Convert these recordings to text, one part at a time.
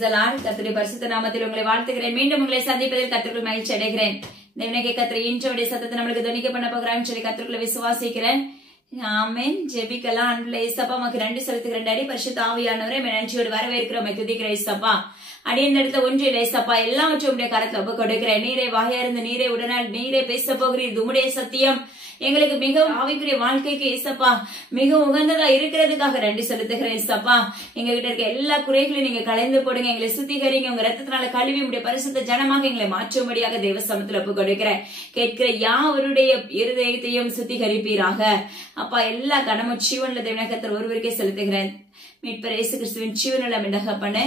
Praise the Lord. கர்த்தருடைய பரிசுத்த நாமத்தில் உங்களை வாழ்த்துகிறேன். மீண்டும் உங்களை சந்திப்பதில் கர்த்தருக்குள் மகிழ்ச்சி அடைகிறேன். தேவனே கர்த்தர் இன்றைய சத்தத்தை நம்மளுக்கு துணிக்க பண்ண போகிறான்னு சொல்லி கர்த்தருக்குள்ள விசுவாசிக்கிறேன். ஆமென். ஜெபிக்கலாம். அன்புள்ள இயேசப்பா உமக்கு நன்றி செலுத்துகிறேன். டாடி பரிசுத்த ஆவியானவரே நன்றியோடு வரவேற்கிறோம். துதிக்கிற இயேசப்பா அடி இந்த இடத்துல ஒன்றிய இயேசப்பா எல்லாவற்றையும் உடைய கரத்துல ஒப்பு கொடுக்கிறேன். நீரே வாயாயிருந்து நீரே உடனால் நீரே பேச போகிறீர். உம்முடைய சத்தியம் எங்களுக்கு மிகவும் ஆவிக்குரிய வாழ்க்கைக்கு இயேசப்பா மிக உகந்ததா இருக்கிறதுக்காக நன்றி செலுத்துகிறேன். இயேசப்பா எங்க கிட்ட இருக்க எல்லா குறைகளையும் நீங்க கலைந்து போடுங்க. எங்களை சுத்திகரிங்க. உங்க ரத்தத்தினால கழுவி உடைய பரிசுத்த ஜனமாக எங்களை மாற்றும்படியாக தேவ சமத்துல ஒப்பு கொடுக்கிறேன். கேட்கிற யாவருடைய இருதயத்தையும் சுத்திகரிப்பீராக. அப்பா எல்லா கனமும் ஜீவன்ல தேவனகத்தர் ஒருவருக்கே செலுத்துகிறேன். மீட்பர் இயேசு கிறிஸ்துவின் ஜீவனில் மிண்டகப்பனே.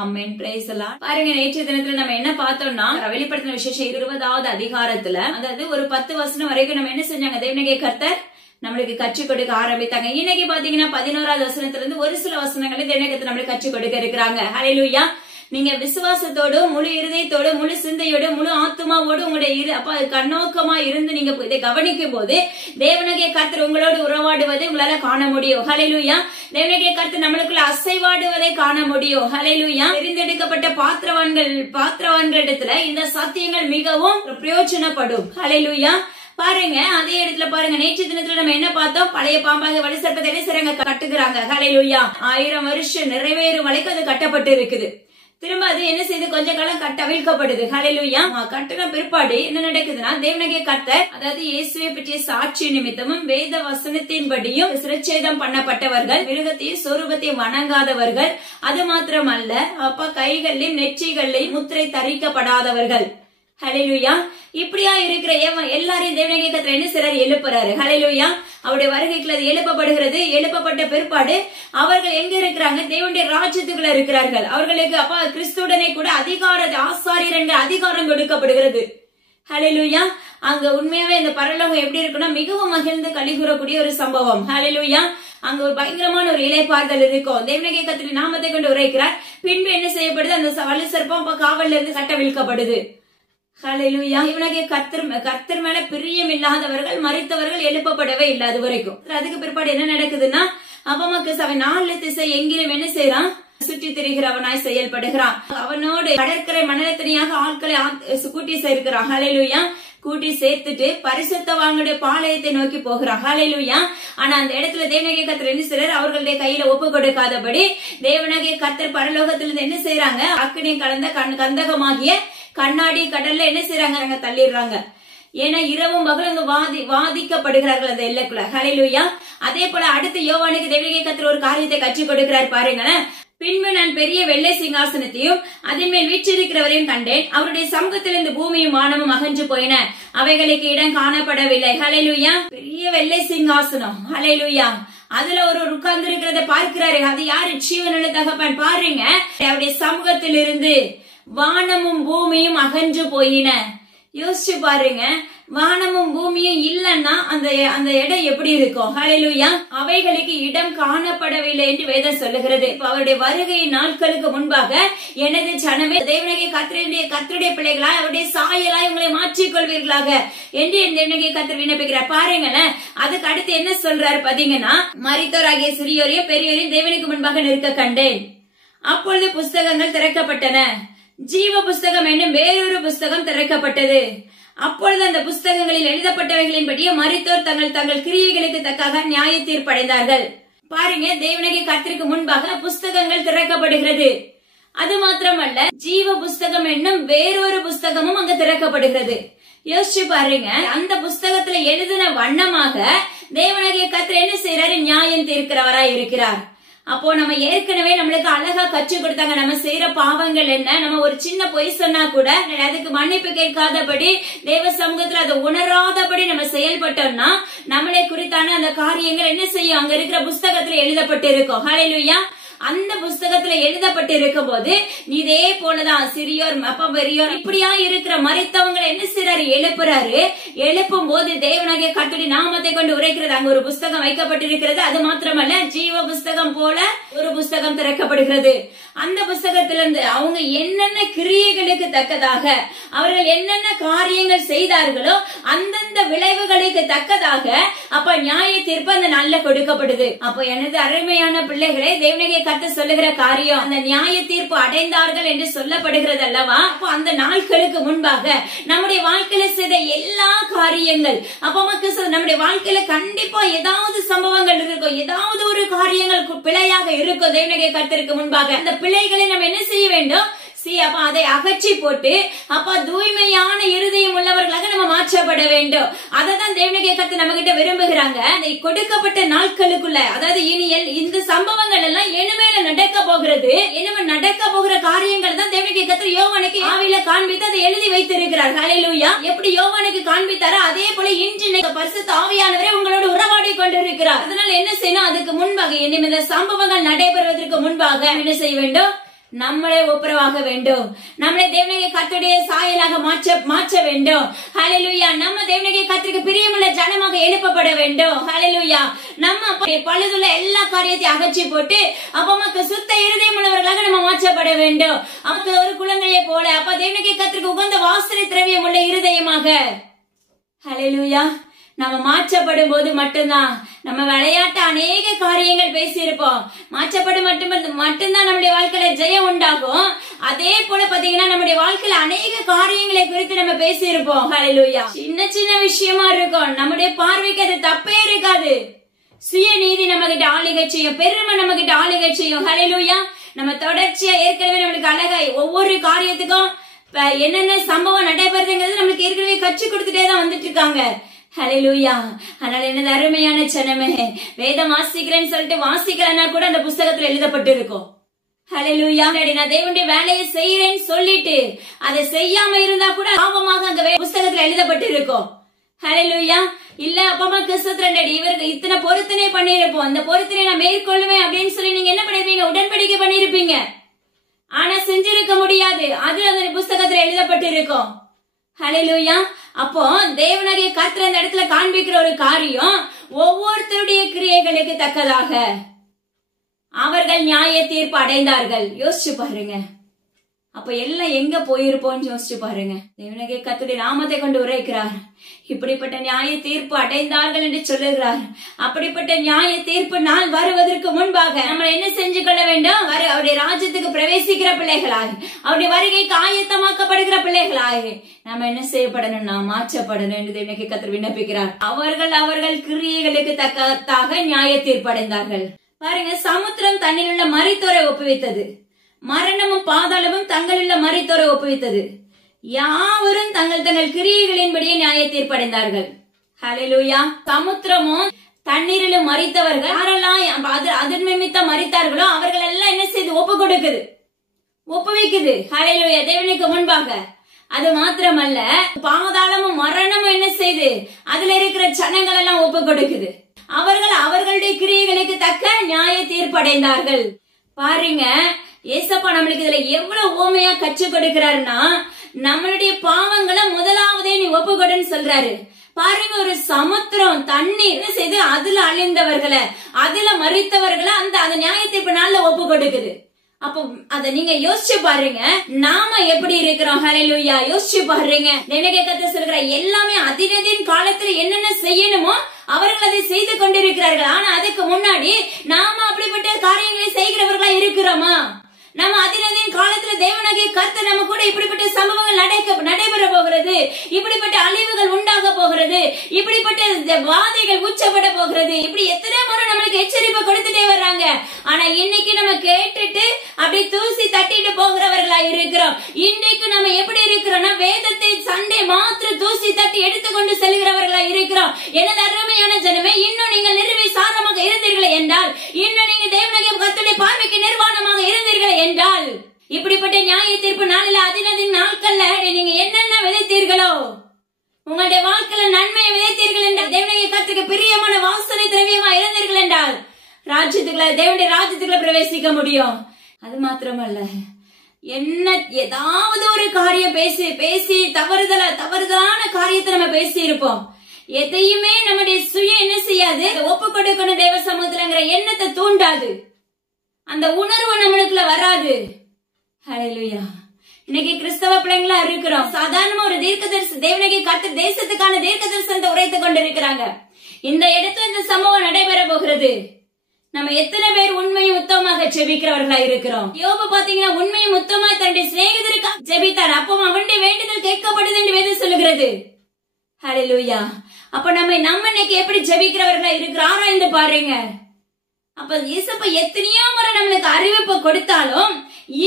ஆமென். Praise the Lord. பாருங்க, நேற்றைய தினத்துல நம்ம என்ன பார்த்தோம்னா வெளிப்படுத்தின விசேஷம் 20வது அதிகாரத்துல அதாவது ஒரு 10 வசனம் வரைக்கும் நம்ம என்ன செஞ்சாங்க, தேவனே கர்த்தர் நம்மளுக்கு கற்றுக் கொடுக்க ஆரம்பித்தாங்க. இன்னைக்கு பாத்தீங்கன்னா 11வது வசனத்துல இருந்து ஒரு சில வசனங்களை தேவனே கர்த்தர் நம்மளுக்கு கற்றுக் கொடுக்க இருக்கிறாங்க. ஹல்லேலூயா. நீங்க விசுவாசத்தோடு முழு இருதயத்தோடு முழு சிந்தையோடு முழு ஆத்மாவோடு உங்களுடைய கண்ணோக்கமா இருந்து நீங்க இதை கவனிக்கும் போது தேவனகிய கர்த்தர் உங்களோடு உறவாடுவதை உங்களால காண முடியும். ஹல்லேலூயா. தேவனகிய கர்த்தர் நம்மளுக்குள்ள அசைவாடுவதை காண முடியும். ஹல்லேலூயா. தெரிந்தெடுக்கப்பட்ட பாத்திரவான்களிடத்துல இந்த சத்தியங்கள் மிகவும் பிரயோஜனப்படும். ஹல்லேலூயா. பாருங்க, அதே இடத்துல பாருங்க, நேற்று தினத்துல நம்ம என்ன பார்த்தோம், பழைய பாம்பாக வலி சர்ப்பத்தை என்ன செய்றாங்க, கட்டுகிறாங்க. ஹல்லேலூயா. 1000 வருஷம் நிறைவேறும் வரைக்கும் அது கட்டப்பட்டு இருக்குது. திரும்ப அது என்ன செய்து கொஞ்ச காலம் அவிழ்க்கப்படுது. ஹல்லேலூயா. கட்டின பிற்பாடு என்ன நடக்குதுன்னா தேவனகிய கர்த்தர் அதாவது இயேசுவை பற்றிய சாட்சி நிமித்தமும் வேத வசனத்தின்படியும் சிரச்சேதம் பண்ணப்பட்டவர்கள், மிருகத்தையும் சொரூபத்தையும் வணங்காதவர்கள், அது மாத்திரமல்ல அப்ப கைகளிலும் நெற்றிகளிலும் முத்திரை தரிக்கப்படாதவர்கள். ஹல்லேலூயா. இப்படியா இருக்கிற எல்லாரையும் தேவனகிய கர்த்தர் என்ன செய்றாரு, எழுப்புறாரு. ஹல்லேலூயா. அவருடைய வருகைக்குள்ள அது எழுப்பப்படுகிறது. எழுப்பப்பட்ட பிற்பாடு அவர்கள் எங்க இருக்கிறாங்க, தேவனுடைய ராஜ்யத்துக்குள்ள இருக்கிறார்கள். அவர்களுக்கு அப்பா கிறிஸ்துடனே கூட ஆசாரியர்கள் அதிகாரம் கொடுக்கப்படுகிறது. ஹல்லேலூயா. அங்க உண்மையாவே இந்த பரலோகம் எப்படி இருக்குன்னா மிகவும் மகிழ்ந்து கலிகூறக்கூடிய ஒரு சம்பவம். ஹல்லேலூயா. அங்க ஒரு பயங்கரமான ஒரு இளைப்பாறுதல் இருக்கும். தேவனகிய கர்த்தரின் நாமத்தை கொண்டு உரைக்கிறார். பின்பு என்ன செய்யப்படுது, அந்த வலு சர்ப்பம் காவல்ல இருந்து சட்ட விழ்க்கப்படுது. ஹல்லேலூயா. இவனகிய கர்த்தர் மேல பிரியம் இல்லாதவர்கள் மரித்தவர்கள் எழுப்பப்படவே இல்லை அது வரைக்கும். அதுக்கு பிற்பாடு என்ன நடக்குதுன்னா அவமக்கு சபை 4 திசை எங்கிலும் என்ன செய்யறான், சுற்றி திரிகிறவனாய் செயல்படுகிறான். அவனோடு கடற்கரை மணலத்தனியாக ஆட்களை கூட்டி சேர்க்கிறான். ஹல்லேலூயா. கூட்டி சேர்த்துட்டு பரிசுத்தவான்களுடைய பாளையத்தை நோக்கி போகிறான். ஹல்லேலூயா. ஆனா அந்த இடத்துல தேவனகிய கர்த்தர் என்ன செய்றார், அவர்களுடைய கையில ஒப்பு கொடுக்காதபடி தேவனகிய கர்த்தர் பரலோகத்திலிருந்து என்ன செய்யறாங்க, அக்கினி கலந்த கந்தகமாகிய கண்ணாடி கடல்ல என்ன செய்யறாங்க, தள்ளிடுறாங்க. ஏன்னா இரவும் பகலும் வாதிக்கப்படுகிறார்கள் அந்த எல்லைக்குள்ள. ஹல்லேலூயா. அதே போல அடுத்து யோவானுக்கு தேவனகிய கர்த்தர் ஒரு காரியத்தை கற்றுக் கொடுக்கிறார். பாருங்களேன். பின்பு நான் பெரிய வெள்ளை சிங்காசனத்தையும் அதன் மேல் வீற்றிருக்கிறவரையும் கண்டேன். அவருடைய சமூகத்திலிருந்து பூமியும் வானமும் அகன்று போயின, அவைகளுக்கு இடம் காணப்படவில்லை. ஹல்லேலூயா. பெரிய வெள்ளை சிங்காசனம். ஹல்லேலூயா. அதுல ஒரு உட்கார்ந்து இருக்கிறத பார்க்கிறாரு. அது யாரு, ஜீவனுள்ள தகப்பன். பாருங்க, அவருடைய சமூகத்திலிருந்து வானமும் பூமியும் அகன்று போயின. யோசிச்சு பாருங்க, வானமும் பூமியும் இல்லன்னா அந்த இடம் எப்படி இருக்கும். ஹல்லேலூயா. அவைகளுக்கு இடம் காணப்படவில்லை என்று வேதம் சொல்லுகிறது. அவருடைய வருகையின் நாட்களுக்கு முன்பாக எனது ஜனமே தேவனகிய கர்த்தருடைய பிள்ளைகளாய் அவருடைய சாயலாய் உங்களை மாற்றிக்கொள்வீர்களாக என்று தேவனகிய கர்த்தர் விண்ணப்பிக்கிறார். பாருங்களேன். அதுக்கு அடுத்து என்ன சொல்றாரு பாத்தீங்கன்னா, மரித்தோராகிய சிறியோரையும் பெரியோரையும் தேவனுக்கு முன்பாக நிற்க கண்டேன். அப்பொழுது புஸ்தகங்கள் திறக்கப்பட்டன. ஜீவ புஸ்தகம் என்னும் வேறொரு புஸ்தகம் திறக்கப்பட்டது. அப்பொழுது அந்த புஸ்தகங்களில் எழுதப்பட்டவைகளின்படியே மரித்தோர் தங்கள் கிரியைகளுக்கு தக்காக நியாய தீர்ப்படைந்தார்கள். பாருங்க, தேவனகிய கர்த்தருக்கு முன்பாக புஸ்தகங்கள் திறக்கப்படுகிறது. அது மாத்திரமல்ல, ஜீவ புஸ்தகம் என்னும் வேறொரு புஸ்தகமும் அங்க திறக்கப்படுகிறது. யோசிச்சு பாருங்க, அந்த புஸ்தகத்துல எழுதின வண்ணமாக தேவனகிய கர்த்தர் என்ன செய்யறாரு, நியாயம் தீர்க்கிறவராய் இருக்கிறார். அப்போ நம்ம ஏற்கனவே நம்மளுக்கு அழகா கற்றுக் கொடுத்தாங்க, நம்ம செய்யற பாவங்கள் என்ன, நம்ம ஒரு சின்ன பொய் சொன்னா கூட அதுக்கு மன்னிப்பு கேட்காதபடி தேவ சமூகத்துல அதை உணராதபடி நம்ம செயல்பட்டோம்னா நம்மளை குறித்தான அந்த காரியங்கள் என்ன செய்யும், அங்க இருக்கிற புஸ்தகத்துல எழுதப்பட்டு இருக்கும். ஹல்லேலூயா. அந்த புஸ்தகத்துல எழுதப்பட்டு இருக்கும் போது இதே போலதான் சிறியோர் அப்ப பெரியோர் இப்படியா இருக்கிற மரித்தவங்களை என்ன செய்யறாரு, எழுப்புறாரு. எழுப்பும் போது தேவனாகிய கர்த்தருடைய நாமத்தை கொண்டு உரைக்கிறது. அங்க ஒரு புஸ்தகம் வைக்கப்பட்டிருக்கிறது. அது மாத்திரமல்ல, ஜீவ புஸ்தகம் போல ஒரு புஸ்தகம் திறக்கப்படுகிறது. அந்த புஸ்தகத்திலிருந்து அவங்க என்னென்ன கிரியைகளுக்கு தக்கதாக அவர்கள் என்னென்ன காரியங்கள் செய்தார்களோ அந்தந்த விளைவுகளுக்கு தக்கதாக அப்ப நியாய தீர்ப்பு அந்த நாள்ல கொடுக்கப்படுது. அப்ப எனது அருமையான பிள்ளைகளே, தேவனாகிய கர்த்தர் சொல்லுகிற காரியம், அந்த நியாய தீர்ப்பு அடைந்தார்கள் என்று சொல்லப்படுகிறது அல்லவா? அப்போ அந்த நாட்களுக்கு முன்பாக நம்முடைய வாழ்க்கையில செய்த எல்லா காரியங்கள், அப்போ நம்முடைய வாழ்க்கையில கண்டிப்பா ஏதாவது சம்பவங்கள் இருக்கும், ஏதாவது ஒரு காரியங்கள் பிழையாக இருக்கும். தேவனுடைய கர்த்தருக்கு முன்பாக அந்த பிழைகளை நம்ம என்ன செய்ய வேண்டும்? அப்ப அதை அகற்றி போட்டு அப்ப தூய்மையான இருதயம் உள்ளவர்களாக நம்ம மாற்றப்பட வேண்டும். அததான் தேவனுடைய கர்த்தர் நம்ம கிட்ட விரும்புகிறாங்க. கொடுக்கப்பட்ட நாட்களுக்குள்ள, அதாவது இனி இந்த சம்பவங்கள் எல்லாம் இனிமேல நடக்க போகிறது, இனிமே நடக்க போகிற காரியங்கள் தான் தேவனுடைய கர்த்தர் யோவானுக்கு ஆவியில காண்பித்து அதை எழுதி வைத்திருக்கிறார். ஹல்லேலூயா. எப்படி யோவானுக்கு காண்பித்தாரோ அதே போல இன்று பரிசுத்த ஆவியானவரே உங்களோடு உறவாடி கொண்டிருக்கிறார். அதனால என்ன செய்யணும்? அதுக்கு முன்பாக, இனிமே இந்த சம்பவங்கள் நடைபெறுவதற்கு முன்பாக என்ன செய்ய வேண்டும்? நம்மளே ஒப்புரவாக வேண்டும். நம்மளே தேவனுடைய கர்த்தருடைய சாயலாக மாற்ற வேண்டும். ஹல்லேலூயா. நம்ம தேவனுடைய கர்த்தருக்கு பிரியமுள்ள ஜனமாக எழுப்பப்பட வேண்டும். ஹல்லேலூயா. நம்ம பழுதுள்ள எல்லா காரியத்தையும் அகற்றி போட்டு அப்ப சுத்த இருதயம் உள்ளவர்களாக நம்ம மாற்றப்பட வேண்டும். அப்ப ஒரு குழந்தையை போல அப்ப தேவனுடைய கர்த்தருக்கு உகந்த வாசனை திரவியம் உள்ள இருதயமாக. ஹல்லேலூயா. நம்ம மாற்றப்படும் போது மட்டும்தான் நம்ம விளையாட்டு அநேக காரியங்கள் பேசியிருப்போம். மாற்றப்படும் மட்டும்தான் நம்முடைய வாழ்க்கையில ஜெயம் உண்டாகும். அதே போல பாத்தீங்கன்னா நம்முடைய வாழ்க்கையில அநேக காரியங்களை குறித்து நம்ம பேசியிருப்போம். ஹல்லேலூயா. சின்ன சின்ன விஷயமா இருக்கும், நம்முடைய பார்வைக்கு அது தப்பே இருக்காது. சுயநீதி நம்ம கிட்ட ஆளுகை செய்யும், பெருமை நம்ம கிட்ட ஆளுகை செய்யும். ஹல்லேலூயா. நம்ம தொடர்ச்சியா ஏற்கனவே நம்மளுக்கு அழகாய் ஒவ்வொரு காரியத்துக்கும் என்னென்ன சம்பவம் நடைபெறுதுங்கிறது நம்மளுக்கு ஏற்கனவே கற்றுக் கொடுத்துட்டே தான் வந்துட்டு இருக்காங்க. ஹல்லேலூயா. அதனால என்னது அருமையான ஜனமே, வேதம் வாசிக்கிறேன்னு சொல்லிட்டு வாசிக்கிறேன்னா கூட அந்த புஸ்தகத்துல எழுதப்பட்டு இருக்கும். ஹல்லேலூயா. நான் தேவனுடைய வேலையை செய்யறேன்னு சொல்லிட்டு அதை செய்யாம இருந்தா கூட பாவமாக அங்க புஸ்தகத்துல எழுதப்பட்டு இருக்கும். ஹல்லேலூயா. இல்ல அப்பமா கிறிஸ்துவ இவருக்கு இத்தனை பொருத்தனை பண்ணிருப்போம், அந்த பொருத்தனை நான் மேற்கொள்ளுவேன் அப்படின்னு சொல்லி நீங்க என்ன பண்ணிருப்பீங்க? உடன்படிக்கை பண்ணிருப்பீங்க. ஆனா செஞ்சிருக்க முடியாது, அது அந்த புஸ்தகத்துல எழுதப்பட்டு இருக்கும். ஹல்லேலூயா. அப்போ தேவனுடைய கர்த்தர் அந்த இடத்துல காண்பிக்கிற ஒரு காரியம், ஒவ்வொருத்தருடைய கிரியைகளுக்கு தக்கதாக அவர்கள் நியாய தீர்ப்பு அடைந்தார்கள். யோசிச்சு பாருங்க. அப்ப எல்லாம் எங்க போயிருப்போம்னு யோசிச்சு பாருங்க. தேவனுடைய கர்த்தருடைய நாமத்தை கொண்டு உரைக்கிறார். இப்படிப்பட்ட நியாய தீர்ப்பு அடைந்தார்கள் என்று சொல்லுகிறார். அப்படிப்பட்ட நியாய தீர்ப்பு நாள் வருவதற்கு முன்பாக நம்ம என்ன செஞ்சு கொள்ள வேண்டும்? அவருடைய ராஜ்யத்துக்கு பிரவேசிக்கிற பிள்ளைகளாய், அவருடைய வருகைக்கு ஆயத்தமாக்கப்படுகிற பிள்ளைகளாய் நம்ம என்ன செய்யப்படணும்னா மாற்றப்படணும் என்று தேவனுடைய கர்த்தர் விண்ணப்பிக்கிறார். அவர்கள் கிரியைகளுக்கு தக்கதாக நியாய தீர்ப்பு அடைந்தார்கள். பாருங்க, சமுத்திரம் தன்னில் உள்ள மரித்தோரை ஒப்புவித்தது, மரணமும் பாதாளமும் தங்களுள்ள மரித்தோரை ஒப்புவித்தது. யாவரும் தங்கள் கிரியைகளின்படியே நியாய தீர்ப்படைந்தார்கள். ஹல்லேலூயா. சமுத்திரமும் தண்ணீரிலும் மரித்தவர்கள் யாரெல்லாம் அதன் நிமித்தம் மரித்தார்களோ அவர்கள் எல்லாம் என்ன செய்து ஒப்புவிக்குது. ஹல்லேலூயா. தேவனுக்கு முன்பாக. அது மாத்திரமல்ல, பாதாளமும் மரணமும் என்ன செய்து அதுல இருக்கிற ஜனங்கள் எல்லாம் ஒப்பு கொடுக்குது. அவர்களுடைய கிரியைகளுக்கு தக்க நியாய தீர்ப்படைந்தார்கள். பாருங்க, ஏசப்பா நம்மளுக்கு இதுல எவ்வளவு ஓமையா கற்றுக் கொடுக்கிறாருன்னா, நம்மளுடைய பாவங்களை முதலாவதே நீ ஒப்புக்கொடுன்னு சொல்றாரு. பாருங்க, ஒரு சமுத்திரம் தண்ணீர் செய்து அதுல அழிந்தவர்களை, அதுல மரித்தவர்களை அந்த நியாய தீர்ப்பு நாள்ல ஒப்பு கொடுக்குது. அப்போ அத நீங்க யோசிச்சு பாருங்க, நாம எப்படி இருக்கிறோம். ஹல்லேலூயா. யோசிச்சு பாருங்க. நினைக்க கத்த சொல்கிற எல்லாமே அதினதின் காலத்துல என்னென்ன செய்யணுமோ அவர்கள் அதை செய்து கொண்டிருக்கிறார்கள். ஆனா அதுக்கு முன்னாடி நாம அப்படிப்பட்ட காரியங்களை செய்கிறவர்களா இருக்கிறோமா? நம்ம அதினதின் காலத்துல தேவனாகிய கர்த்தர் நம்ம கூட இப்படிப்பட்ட சம்பவங்கள் நடைபெற போகிறது, இப்படிப்பட்ட அழிவுகள் உண்டாக போகிறது, இப்படிப்பட்ட வாதைகள் உச்சப்பட போகிறது, இப்படி எத்தனை முறை நம்மளுக்கு எச்சரிப்பை கொடுத்துட்டே வர்றாங்க. ஆனா இன்னைக்கு நம்ம கேட்டுட்டு அப்படி தூசி தட்டிட்டு போகிறவர்களா இருக்கிறோம். இன்றைக்கு நம்ம எப்படி இருக்கிறோம்னா, வேதத்தை சண்டை மாத்திர தூசி தட்டி எடுத்துக்கொண்டு செல்கிறவர்களா இருக்கிறோம். எனது அருமையான ஜனமே, இன்னும் நீங்கள் நிர்விசாரமாக இருந்தீர்கள் என்றால், இன்னும் நீங்க தேவனாகிய கர்த்தருடைய பார்வைக்கு நிர்வாணமாக இருந்தீர்கள் என்றால், இப்படிப்பட்ட நியாய தீர்ப்பு நாளில் அதினதின் நாட்கள்ல நீங்க என்னென்ன விதைத்தீர்களோ, உங்களுடைய வாழ்க்கையில நன்மையை விதைத்தீர்கள் என்றால், தேவனுடைய கர்த்தருக்கு பிரியமான வாசனை திரவியமா இருந்தீர்கள் என்றால் தேவனுடைய ராஜ்யத்துக்குள்ள பிரவேசிக்க முடியும். அது மாத்திரமல்ல, ஏதாவது ஒரு காரியம் பேசி தவறுதலான காரியத்தை நம்ம பேசி இருப்போம். எதையுமே நம்முடைய சுய என்ன செய்யாது, ஒப்பு கொடுக்கணும் தேவ சமூகத்துலங்கிற எண்ணத்தை தூண்டாது, அந்த உணர்வு நம்மளுக்குள்ள வராது. ஹல்லேலூயா. இன்னைக்கு கிறிஸ்தவ பிள்ளைங்களா இருக்கிறோம். சாதாரணமா ஒரு தேவனுடைய கர்த்தர் தேசத்துக்கான தீர்க்க தரிசனத்தை உரைத்துக் கொண்டிருக்கிறாங்க. இந்த இடத்துல இந்த சம்பவம் நடைபெற போகிறது, நம்ம எத்தனை பேர் உண்மையும் உத்தமமாக ஜெபிக்கிறவர்களா இருக்கிறோம்? யோபு பாத்தீங்கன்னா உண்மையும் உத்தமாய் தன்னுடைய சிநேகிதருக்காக ஜெபித்தார். அப்போ அவனுடைய வேண்டுதல் கேட்கப்படுது என்று வேதம் சொல்லுகிறது. ஹல்லேலூயா. அப்ப நம்ம இன்னைக்கு எப்படி ஜெபிக்கிறவர்களா இருக்கிறோம் என்று பாருங்க. அப்ப இயேசப்பா எத்தனையோ முறை நம்மளுக்கு அறிவிப்பு கொடுத்தாலும்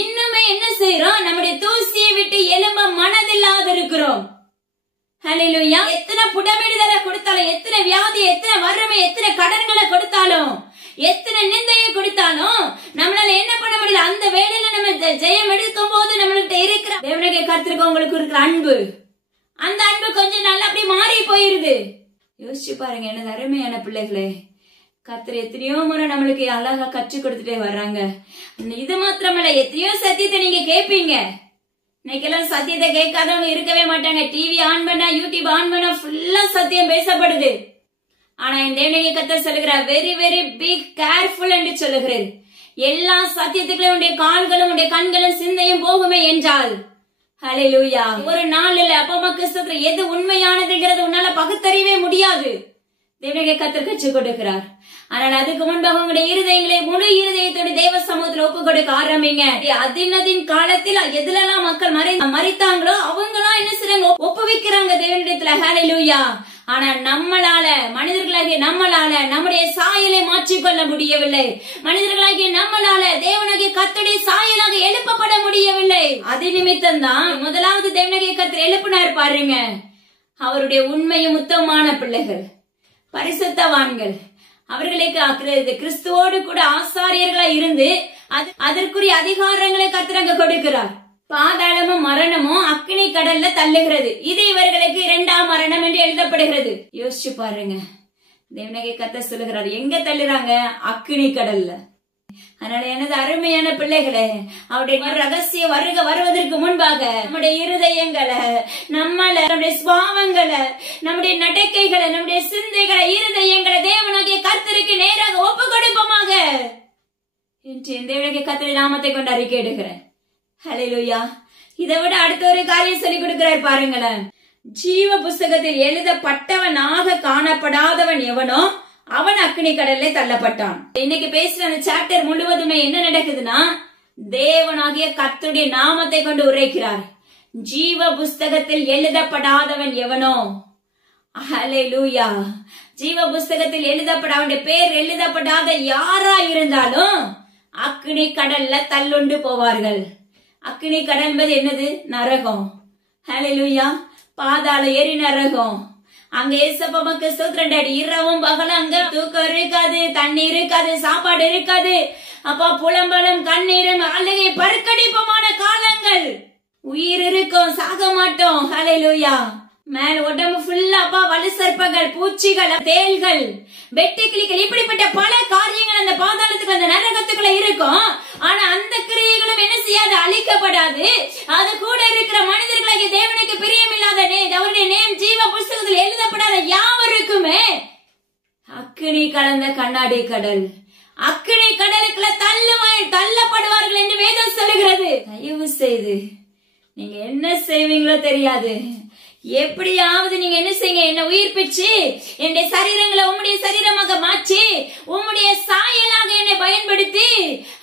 இன்னுமே என்ன செய்யறோம்? நம்முடைய தூசியை விட்டு எலும்ப மனதில்லாத இருக்கிறோம். ஹல்லேலூயா. எத்தனை புடமிடுதலை கொடுத்தாலும், எத்தனை வியாதி, எத்தனை வறுமை, எத்தனை கடன்களை கொடுத்தாலும், எத்தனை நிந்தையை கொடுத்தாலும் நம்மளால என்ன பண்ண முடியல. அந்த வேளையில நம்ம ஜெயம் எடுக்கும் போது நம்மள்கிட்ட இருக்கிற தேவனுடைய கர்த்தருக்கு உங்களுக்கு இருக்கிற அன்பு, அந்த அன்பு கொஞ்சம் நல்லா அப்படி மாறி போயிருது. யோசிச்சு பாருங்க எனது அருமையான பிள்ளைகளே, கர்த்தர் எத்தனையோ முறை நம்மளுக்கு அழகா கற்றுக் கொடுத்துட்டே வர்றாங்க. இது மாத்திரமல்ல, எத்தனையோ சத்தியத்தை நீங்க கேட்பீங்க. இன்னைக்கெல்லாம் சத்தியத்தை கேட்காதவங்க இருக்கவே மாட்டாங்க. டிவி ஆன் பண்ணா, யூடியூப் ஆன் பண்ணா ஃபுல்லா சத்தியம் பேசப்படுது. ஆனா இந்த தேவனுடைய கர்த்தர் சொல்லுகிறார், வெரி வெரி பி கேர்ஃபுல் என்று சொல்லுகிறேன். எல்லா சத்தியத்துக்குள்ள உடைய கால்களும் உடைய கண்களும் சிந்தையும் போகுமே என்றால், ஹல்லேலூயா, ஒரு நாள் இல்ல அப்பமா கிறிஸ்துவத்துல எது உண்மையானதுங்கிறது உன்னால பகுத்தறியவே முடியாது. தேவனுடைய கர்த்தர் கற்றுக் கொடுக்கிறார். ஆனால் அதுக்கு முன்பாக உங்களுடைய இருதயங்களை முழு இருதயத்தோடு தேவ சமூகத்தில் ஒப்பு கொடுக்க ஆரம்பிங்க. அதின் காலத்தில் எதுலெல்லாம் மக்கள் மறித்தாங்களோ அவங்களாம் என்ன செய்றாங்க? ஒப்புவிக்கிறாங்க தேவனிடத்துல. ஹல்லேலூயா. ஆனா நம்மளால, மனிதர்களாகிய நம்மளால நம்முடைய சாயலை மாற்றிக்கொள்ள முடியவில்லை. மனிதர்களாகிய நம்மளால தேவனாகிய கர்த்தருடைய சாயலாக எழுப்பப்பட முடியவில்லை. அது நிமித்தம் தான் முதலாவது தேவனாகிய கர்த்தர் எழுப்பினார் பாருங்க. அவருடைய உண்மையும் உத்தமமான பிள்ளைகள், பரிசுத்தவான்கள், அவர்களுக்கு கிறிஸ்துவோடு கூட ஆசாரியர்களா இருந்து அதற்குரிய அதிகாரங்களை கர்த்தர் கொடுக்கிறார். பாதாளமும் மரணமும் அக்கினி கடல்ல தள்ளுகிறது. இது இவர்களுக்கு 2ஆம் மரணம் என்று எழுதப்படுகிறது. யோசிச்சு பாருங்க. தேவனாகிய கர்த்தர் சொல்லுகிறார், எங்க தள்ளுறாங்க? அக்கினி கடல்ல. அதனால எனது அருமையான பிள்ளைகளே, அவருடைய ரகசிய வருவதற்கு முன்பாக நம்முடைய இருதயங்களை, நம்முடைய சுபாவங்களை, நம்முடைய நடக்கைகளை, நம்முடைய சிந்தைகளை, இருதயங்களை தேவனாகிய கர்த்தருக்கு நேராக ஒப்பு கொடுப்போமாக என்று தேவனாகிய கர்த்தருடைய நாமத்தை கொண்டு அறிக்கையிடுகிறேன். ஹல்லேலூயா. இதை விட அடுத்த ஒரு காரியம் சொல்லிக் கொடுக்கிறார் பாருங்களேன். ஜீவ புஸ்தகத்தில் எழுதப்பட்டவனாக காணப்படாதவன் எவனோ அவன் அக்கினி கடல்ல தள்ளப்பட்டான். இன்னைக்கு பேசுற அந்த சாப்டர் முழுவதுமே என்ன நடக்குதுன்னா, தேவனாகிய கர்த்தருடைய நாமத்தை கொண்டு உரைக்கிறார். ஜீவ புஸ்தகத்தில் எழுதப்படாதவன் எவனோ, ஹல்லேலூயா, ஜீவ புஸ்தகத்தில் அவனுடைய பேர் எழுதப்படாத யாரா இருந்தாலும் அக்கினி கடல்ல தள்ளுண்டு போவார்கள். அக்கினி கடல் என்பது என்னது? நரகம். ஹல்லேலூயா. பாதாள எரி நரகம். அங்க ஏசப்பா மக்கள் ஸ்தோத்திரம். இரவும் பகலும் அங்க தூக்கம் இருக்காது, தண்ணி இருக்காது, சாப்பாடு இருக்காது. அப்பா புலம்பலும் கண்ணீரும் அழுகை பருக்கடிப்புமான காலங்கள். உயிர் இருக்கும், சாக மாட்டோம். ஹல்லேலூயா. மேல உடம்பு ஃபுல்லா அப்பா வலு சர்ப்பங்கள், பூச்சிகள், தேள்கள், வெட்டுக்கிளிகள், இப்படிப்பட்ட பல காரியங்கள் அந்த பாதாளத்துக்கு, அந்த நரகத்துக்குள்ள இருக்கும். ஆனா அந்த கிரியைகளும் என்ன செய்யாது? அழிக்கப்படாது. அது கூட இருக்கிற மனிதர்களாகிய தேவனுக்கு பிரியமில்லாத அவருடைய நேம் ஜீவ புஸ்தகத்தில் எழுதப்படாத யாவருக்குமே அக்கினி கலந்த கண்ணாடி கடல், அக்கினி கடலுக்குள்ள தள்ளப்படுவார்கள் என்று வேதம் சொல்லுகிறது. தயவு செய்து நீங்க என்ன செய்வீங்களோ தெரியாது, எப்படியாவது நீங்க என்ன செய்யுங்க, என்ன உயிர்ப்பிச்சு என்னுடைய சரீரங்களை உம்முடைய சரீரமாக மாற்றி உம்முடைய சாயலாக என்னை பயன்படுத்தி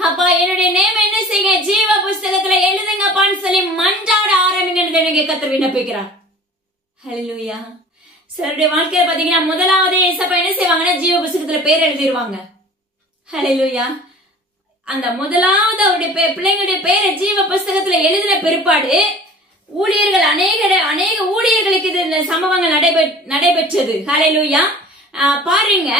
அப்பா என்னுடைய நேம் என்ன செய்யுங்க, ஜீவ புஸ்தகத்துல எழுதுங்கப்பான்னு சொல்லி மன்றாட ஆரம்பிங்க. கர்த்தர் விண்ணப்பிக்கிறார். ஹல்லேலூயா. சிலருடைய வாழ்க்கையில பாத்தீங்கன்னா முதலாவது ஏசப்பா என்ன செய்வாங்கன்னா ஜீவ புஸ்தகத்துல பேர் எழுதிருவாங்க. ஹல்லேலூயா. அந்த முதலாவது அவருடைய பிள்ளைங்களுடைய பேரை ஜீவ புஸ்தகத்துல எழுதின பிற்பாடு ஊழியர்கள் அநேக ஊழியர்களுக்கு இந்த சம்பவங்கள் நடைபெற்றது. ஹல்லேலூயா. பாருங்க,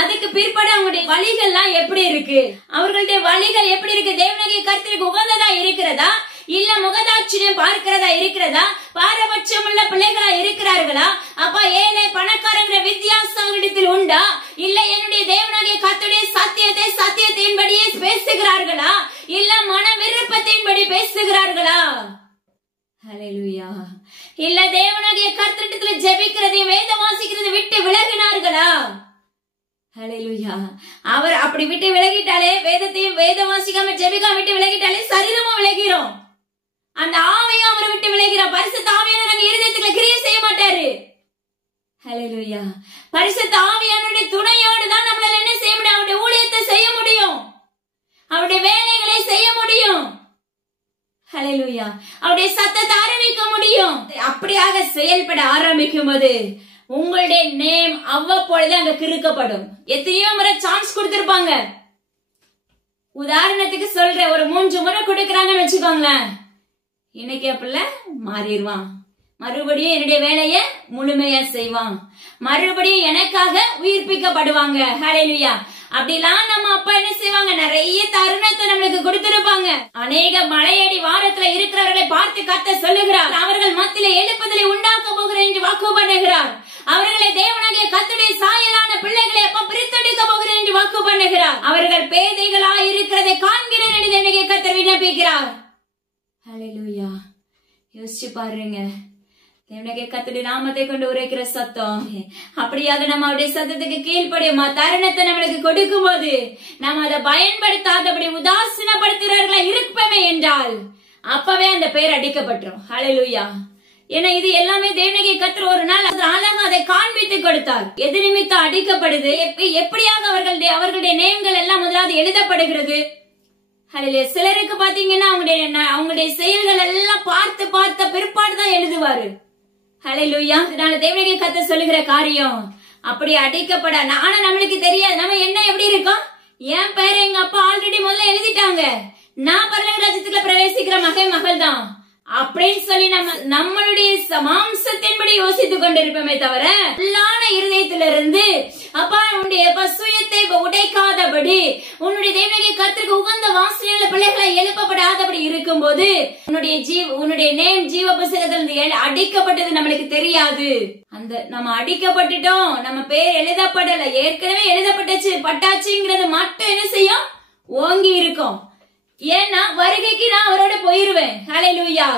அதுக்கு பிற்பாடு அவங்களுடைய வழிகள்லாம் எப்படி இருக்கு, அவர்களுடைய வழிகள் எப்படி இருக்கு, தேவனாகிய கர்த்தருக்கு உகந்ததா இருக்கிறதா, இல்ல முகதாட்சியம் பார்க்கிறதா இருக்கிறதா, பாரபட்சம் உள்ள பிள்ளைகளா இருக்கிறார்களா, அப்பா ஏழை பணக்காரங்கிற வித்தியாசம் அவர்களிடத்தில் உண்டா, இல்ல என்னுடைய தேவனாகிய கர்த்தருடைய சத்தியத்தின்படியே பேசுகிறார்களா, இல்ல மன விருப்பத்தின்படி பேசுகிறார்களா? ஹல்லேலூயா. இல்ல தேவனாகிய கர்த்தரிடத்துல ஜெபிக்கிறதையும் வேத வாசிக்கிறதை விட்டு விலகினார்களா? ஹல்லேலூயா. அவர் அப்படி விட்டு விலகிட்டாலே, வேதத்தையும் வேத வாசிக்காம ஜெபிக்காம விட்டு விலகிட்டாலே சரீரமும் விலகிறோம், அந்த ஆவியும் அவரை விட்டு விலகிறோம். பரிசுத்த ஆவியானவர் இருதயத்துக்குள்ள கிரியை செய்ய மாட்டாரு. ஹல்லேலூயா. பரிசுத்த ஆவியானவருடைய துணையோடு தான் நம்மளால என்ன செய்ய முடியும்? அவருடைய ஊழியத்தை செய்ய ஹல்லேலூயா. அவருடைய சத்தத்தை அறிவிக்க முடியும். அப்படியாக செயல்பட ஆரம்பிக்கும் போது உங்களுடைய நேம் அவ்வப்பொழுது அங்க கிறுக்கப்படும். எத்தனையோ முறை சான்ஸ் கொடுத்திருப்பாங்க. உதாரணத்துக்கு சொல்றேன், ஒரு 3 முறை கொடுக்கறாங்கன்னு வச்சுக்கோங்களேன். இன்னைக்கு அப்பல மாறிடுவான், மறுபடியும் என்னுடைய வேலையை முழுமையா செய்வான், மறுபடியும் எனக்காக உயிர்ப்பிக்கப்படுவாங்க. ஹல்லேலூயா. அப்படிலாம் நம்ம அப்பா என்ன செய்வாங்க, நிறைய தருணத்தை நம்மளுக்கு கொடுத்திருப்பாங்க. அநேக மலையடி வாரத்துல இருக்கிறவர்களை பார்த்து கர்த்தர் சொல்லுகிறார், அவர்கள் மத்தியிலே எழுப்புதலை உண்டாக்க போகிறேன் என்று வாக்கு பண்ணுகிறார். அவர்களை தேவனாகிய கர்த்தருடைய சாயலான பிள்ளைகளை அப்ப பிரித்தெடுக்க போகிறேன் என்று வாக்கு பண்ணுகிறார். அவர்கள் பேதைகளாய் இருக்கிறதை காண்கிறேன் என்று தேவனாகிய கர்த்தர் விண்ணப்பிக்கிறார். ஹல்லேலூயா. யோசிச்சு பாருங்க, தேவனாகிய கர்த்தருடைய நாமத்தை கொண்டு உரைக்கிற சத்தம். அப்படியாக நம்ம அவருடைய சத்தத்துக்கு கீழ்ப்படியும் தருணத்தை நம்மளுக்கு கொடுக்கும் போது நம்ம அதை பயன்படுத்தாதபடி உதாசீனப்படுத்துகிறவர்களா இருப்பமே என்றால் அப்பவே அந்த பெயர் அடிக்கப்பட்டுரும். ஹல்லேலூயா. ஏன்னா இது எல்லாமே தேவனாகிய கர்த்தர் ஒரு நாள் அழகா அதை காண்பித்து கொடுத்தார். எது நிமித்தம் அடிக்கப்படுது, எப்படியாக அவர்களுடைய நேம்கள் எல்லாம் முதலாவது எழுதப்படுகிறது. ஹல்லேலூயா. சிலருக்கு பாத்தீங்கன்னா அவங்களுடைய செயல்கள் எல்லாம் பார்த்த பிற்பாடுதான் எழுதுவாரு. ஹல்லேலூயா. இதனால தேவனாகிய கர்த்தர் சொல்லுகிற காரியம் அப்படி அடிக்கப்பட, ஆனா நம்மளுக்கு தெரியாது நம்ம என்ன எப்படி இருக்கோம். என் பெயர் எங்க அப்பா ஆல்ரெடி முதல்ல எழுதிட்டாங்க, நான் பரலோக ராஜ்யத்துக்குள்ள பிரவேசிக்கிற மகள் தான் அப்படின்னு சொல்லி நம்மளுடைய மாம்சத்தின்படி யோசித்துக் கொண்டிருப்போமே தவிர உள்ளான இருதயத்திலிருந்து அப்பா உன்னுடைய சுயத்தை உடைக்காதபடி உன்னுடைய தேவனாகிய கர்த்தருக்கு உகந்த வாசனையுள்ள பிள்ளைகளை எழுப்பப்படாதபடி இருக்கும் போது உன்னுடைய நேம் ஜீவ புத்தகத்தில் அடிக்கப்பட்டது நம்மளுக்கு தெரியாது. அந்த நம்ம அடிக்கப்பட்டுட்டோம், நம்ம பேர் எழுதப்படல, ஏற்கனவே பட்டாச்சுங்கிறது மட்டும் என்ன செய்யும், ஓங்கி இருக்கும். ஏன்னா வருகைக்கு நான் அவரோட போயிருவேன். ஹல்லேலூயா.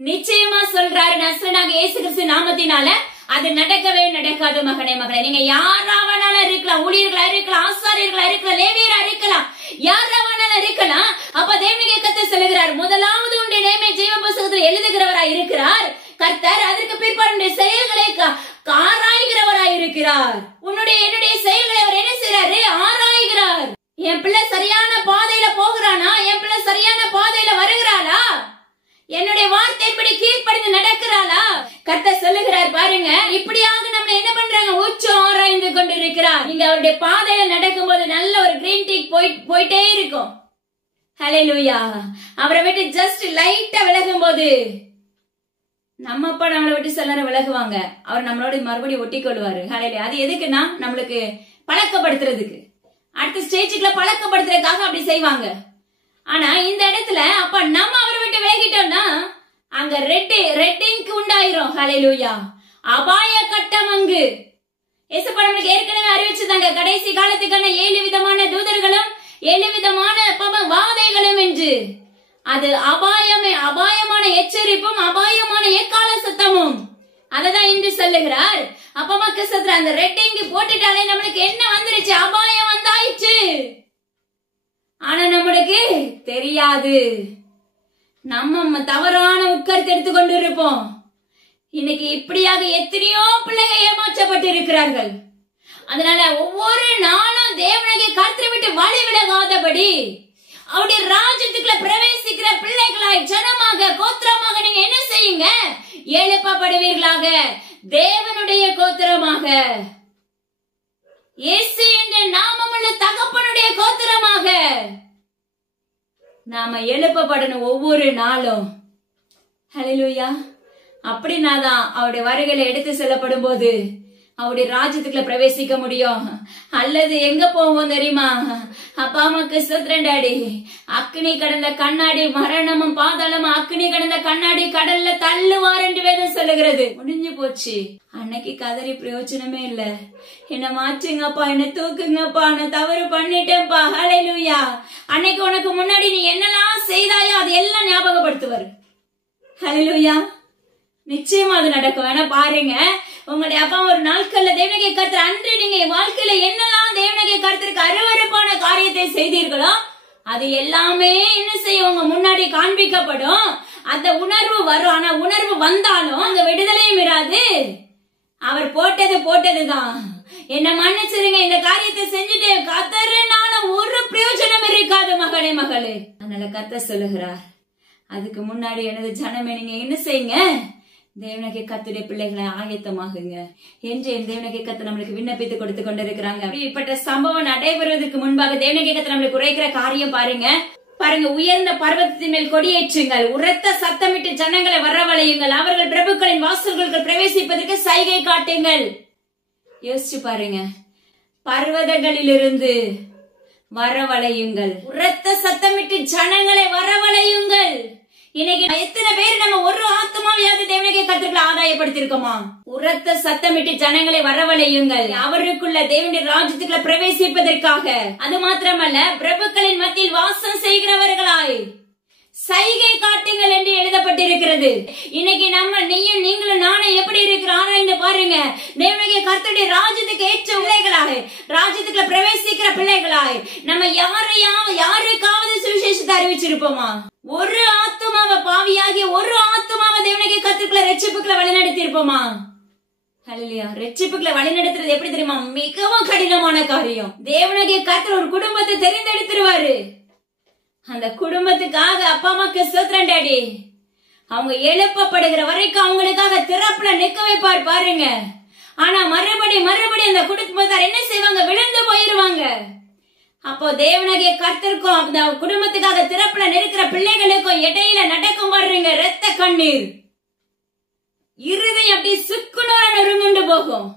நிச்சயமா சொல்றாரு நசரேயனாகிய இயேசு கிறிஸ்து நாமத்தினால அது நடக்கவே நடக்காது. மகனே நீங்க யாராவனாலும் இருக்கலாம், ஊழியர்களா இருக்கலாம், ஆசாரியர்களா இருக்கலாம், லேவியரா இருக்கலாம், யாராவனாலும் இருக்கலாம். அப்ப தேவனாகிய கர்த்தர் சொல்லுகிறார், முதலாவது உன்னுடைய நேமை ஜீவ புத்தகத்தில் எழுதுகிறவராய் இருக்கிறார் கர்த்தர். அதற்கு பிற்பாடு செயல்களை ஆராய்கிறவராய் இருக்கிறார். என்னுடைய செயல்களை அவர் என்ன செய்யறாரு, ஆராய்கிறார். என் பிள்ளை சரியான பாதையில போகிறானா, என் பிள்ளை சரியான பாதையில வருகிறாளா, என்னுடைய வார்த்தைப்படி கீழ்ப்படிந்து நடக்கிறாளா, கர்த்தர் சொல்லுகிறார் பாருங்க. இப்படியாக நம்ம என்ன பண்றாங்க, உச்சம் ஆராய்ந்து கொண்டிருக்கிறார். நீங்க அவருடைய பாதையில நடக்கும் போது நல்ல ஒரு கிரீன் டீ போயிட்டே இருக்கும். ஹல்லேலூயா. அவரை விட்டு ஜஸ்ட் லைட்டா விலகும் போது நம்ம அப்பா நம்மளை விட்டு சிலர விலகுவாங்க, அவர் நம்மளோட மறுபடியும் ஒட்டி கொள்வாரு. ஹல்லேலூயா. அது எதுக்குன்னா நம்மளுக்கு பழக்கப்படுத்துறதுக்கு, அடுத்த ஸ்டேஜுக்குள்ள பழக்கப்படுத்துறதுக்காக அப்படி செய்வாங்க. ஆனா இந்த இடத்துல அப்ப நம்ம அவரை விட்டு விலகிட்டோம்னா அங்க ரெட்டிங்க்கு உண்டாயிரும். ஹல்லேலூயா. அபாய கட்டம் அங்கு இயேசுப்பா நம்மளுக்கு ஏற்கனவே அறிவிச்சுதாங்க, கடைசி காலத்துக்கான 7 விதமான தூதர்களும் 7 விதமான வாதைகளும் என்று. அது அபாயமான எச்சரிப்பும் அபாயமான எக்கால சத்தமும். அததான் இன்று சொல்லுகிறார். அப்ப மக்கள் சத்துற அந்த ரெட்டிங் போட்டுட்டாலே நம்மளுக்கு என்ன வந்துருச்சு, அபாயம் வந்தாயிடுச்சு. ஆனா நம்மளுக்கு தெரியாது, நம்ம தவறான உட்கருத்து எடுத்துக்கொண்டு இருப்போம். இன்னைக்கு இப்படியாக எத்தனையோ பிள்ளைகள் ஏமாற்றப்பட்டு இருக்கிறார்கள். அதனால ஒவ்வொரு நாளும் தேவனாகிய கர்த்தரை விட்டு வழி விலகாதபடி அவருடைய ராஜ்யத்துக்குள்ள பிரவேசிக்கிற பிள்ளைகளாய் ஜனமாக கோத்திரமாக நீங்க என்ன செய்யுங்க, எழுப்பப்படுவீர்களாக. தேவனுடைய கோத்திரமாக, இயேசு என்ற நாமமுள்ள தகப்பனுடைய கோத்திரமாக நாம எழுப்பப்படணும் ஒவ்வொரு நாளும். ஹல்லேலூயா. அப்படின்னாதான் அவருடைய வருகையில எடுத்து செல்லப்படும் போது அவருடைய ராஜ்யத்துக்குள்ள பிரவேசிக்க முடியும். அல்லது எங்க போவோம் தெரியுமா, அப்பா அம்மாக்கு ஸ்தோத்திரம் டாடி, அக்னி கடந்த கண்ணாடி, மரணமும் பாதாளமும் அக்னி கடந்த கண்ணாடி கடல்ல தள்ளுவார் என்று வேதம் சொல்லுகிறது. முடிஞ்சு போச்சு. அன்னைக்கு கதறி பிரயோஜனமே இல்ல. என்ன மாற்றுங்கப்பா, என்ன தூக்குங்கப்பா, நான் தவறு பண்ணிட்டேன்ப்பா. ஹல்லேலூயா. அன்னைக்கு உனக்கு முன்னாடி நீ என்னெல்லாம் செய்தாயோ அது எல்லாம் ஞாபகப்படுத்துவார். ஹல்லேலூயா. நிச்சயமா அது நடக்கும். வேணா பாருங்க, உங்களுடைய அப்பா ஒரு நாட்கள்ல தேவனாகிய கர்த்தர் அன்று நீங்க வாழ்க்கையில என்னெல்லாம் தேவனாகிய கர்த்தருக்கு அருவருப்பான காரியத்தை செய்தீர்களோ அது எல்லாமே என்ன செய்யும், உங்க முன்னாடி காண்பிக்கப்படும். அந்த உணர்வு வரும். ஆனா உணர்வு வந்தாலும் அந்த விடுதலையும் இராது. அவர் போட்டதுதான். என்ன மன்னிச்சிருங்க, இந்த காரியத்தை செஞ்சுட்டு கர்த்தர்னால ஒரு பிரயோஜனம் இருக்காது மகளே. அதனால கர்த்தர் சொல்லுகிறார், அதுக்கு முன்னாடி எனது ஜனமே நீங்க என்ன செய்யுங்க, தேவனுக்கு கர்த்தருடைய பிள்ளைகளை ஆயத்தமாகுங்க என்று என் தேவனுக்கு கர்த்தர் நம்மளுக்கு விண்ணப்பித்து கொடுத்து கொண்டிருக்கிறாங்க. இப்படிப்பட்ட சம்பவம் நடைபெறுவதற்கு முன்பாக தேவனுக்கு கர்த்தர் நம்மளுக்கு உரைக்கிற காரியம் பாருங்க. உயர்ந்த பர்வதத்தின் மேல் கொடியேற்றுங்கள், உரத்த சத்தமிட்டு ஜனங்களை வரவழையுங்கள், அவர்கள் பிரபுக்களின் வாசல்களுக்கு பிரவேசிப்பதற்கு சைகை காட்டுங்கள். யோசிச்சு பாருங்க, பர்வதங்களிலிருந்து வரவழையுங்கள், உரத்த சத்தமிட்டு ஜனங்களை வரவழையுங்கள். இன்னைக்கு எத்தனை பேர் நம்ம ஒரு ஆத்மாவையாவது தேவனுக்கு கர்த்தர்களை ஆதாயப்படுத்திருக்கோமா? உரத்த சத்தமிட்டு ஜனங்களை வரவழையுங்கள், அவருக்குள்ள தேவனுடைய ராஜ்யத்துக்குள்ள பிரவேசிப்பதற்காக. அது மாத்திரமல்ல, பிரபுக்களின் மத்தியில் வாசம் செய்கிறவர்களாய் சைகை காட்டுங்கள் என்று எழுதப்பட்டிருக்கிறது. இன்னைக்கு நம்ம நீங்களும் நானும் எப்படி இருக்கிறோம் ஆராய்ந்து பாருங்க. தேவனுடைய கர்த்தருடைய ராஜ்யத்துக்கு ஏற்ற பிள்ளைகளாக, ராஜ்யத்துக்குள்ள பிரவேசிக்கிற பிள்ளைகளாய் நம்ம யாருக்காவது சுவிசேஷத்தை அறிவிச்சிருப்போமா? ஒரு ஆத்துமாவை பாவியாகி ஒரு ஆத்துமாவை தேவனுடைய கர்த்தருக்குள்ள ரட்சிப்புக்குள்ள வழிநடத்தி இருப்போமா? ஹல்லேலூயா. ரட்சிப்புக்குள்ள வழிநடத்துறது எப்படி தெரியுமா? மிகவும் கடினமான காரியம். தேவனுடைய கர்த்தர் ஒரு குடும்பத்தை தெரிந்தெடுத்துருவாரு. அந்த குடும்பத்துக்காக அப்பா அம்மாக்கு ஸ்தோத்திரம் டாடி. அவங்க எழுப்பப்படுகிற வரைக்கும் அவங்களுக்காக திறப்புல நிக்க வைப்பார் பாருங்க. ஆனா மறுபடியும் அந்த குடும்பத்தார் என்ன செய்வாங்க? விழுந்து போயிருவாங்க. அப்போ தேவனாகிய கர்த்தருக்கும் அந்த குடும்பத்துக்காக திறப்புல நிற்கிற பிள்ளைகளுக்கும் இடையில நடக்கும் பாருங்க ரத்த கண்ணீர், இருதயம் அப்படி சுக்குநூறா நொறுங்குண்டு போகும்.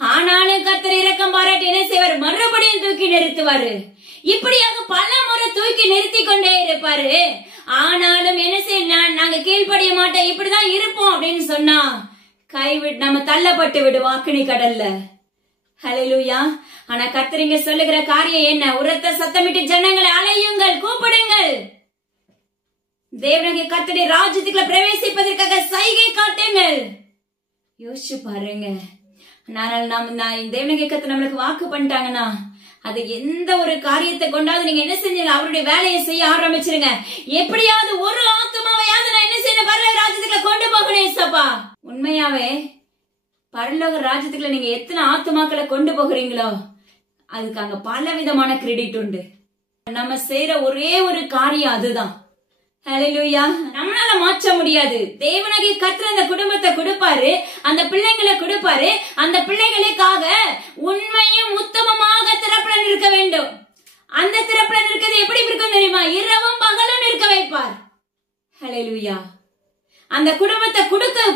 ஆனாலும் கர்த்தர் இரக்கம் பாராட்டி என்ன செய்வாரு? மறுபடியும் தூக்கி நிறுத்துவாரு. இப்படியாக பல முறை தூக்கி நிறுத்தி கொண்டே இருப்பாரு. ஆனாலும் என்ன செய்ய, நாங்க கீழ்ப்படிய மாட்டோம், இப்படிதான் இருப்போம் அப்படின்னு சொன்னா கைவிட்டு நம்ம தள்ளப்பட்டு விடுவோம் அக்கினி கடல்ல. ஹல்லேலூயா. ஆனா கர்த்தர் இங்க சொல்லுகிற காரியம் என்ன? உரத்த சத்தமிட்டு ஜனங்களை அலையுங்கள், கூப்பிடுங்கள், தேவனுடைய கர்த்தருடைய ராஜ்யத்துக்குள்ள பிரவேசிப்பதற்காக சைகை காட்டுங்கள். யோசிச்சு பாருங்க. தேவனுடைய கர்த்தர் நம்மளுக்கு வாக்கு பண்ணிட்டாங்கன்னா அது எந்த ஒரு காரியத்தை கொண்டாவது நீங்க என்ன செஞ்சீங்க? அவருடைய வேலையை செய்ய ஆரம்பிச்சிருங்க. எப்படியாவது ஒரு ஆத்துமாவையாவது நான் என்ன செய்யணும்? பரலோக ராஜ்யத்துக்குள்ள கொண்டு போகணும் ஏசப்பா. உண்மையாவே பரலோக ராஜ்யத்துக்குள்ள நீங்க எத்தனை ஆத்துமாக்களை கொண்டு போகிறீங்களோ அதுக்கு அங்க பல விதமான கிரெடிட் உண்டு. நம்ம செய்யற ஒரே ஒரு காரியம் அதுதான். ஹல்லேலூயா. நம்மளால மாற்ற முடியாது. தேவனாகிய கர்த்தர் அந்த குடும்பத்தை கொடுப்பாரு, அந்த பிள்ளைங்களை கொடுப்பாரு. அந்த பிள்ளைகளுக்காக உண்மையும் உத்தமமாக திறப்புல நிற்க வேண்டும். அந்த திறப்புல நிற்கிறது எப்படி இருக்கும் தெரியுமா? இரவும் பகலும் நிற்க வைப்பார். ஹல்லேலூயா. அந்த குடும்பத்தை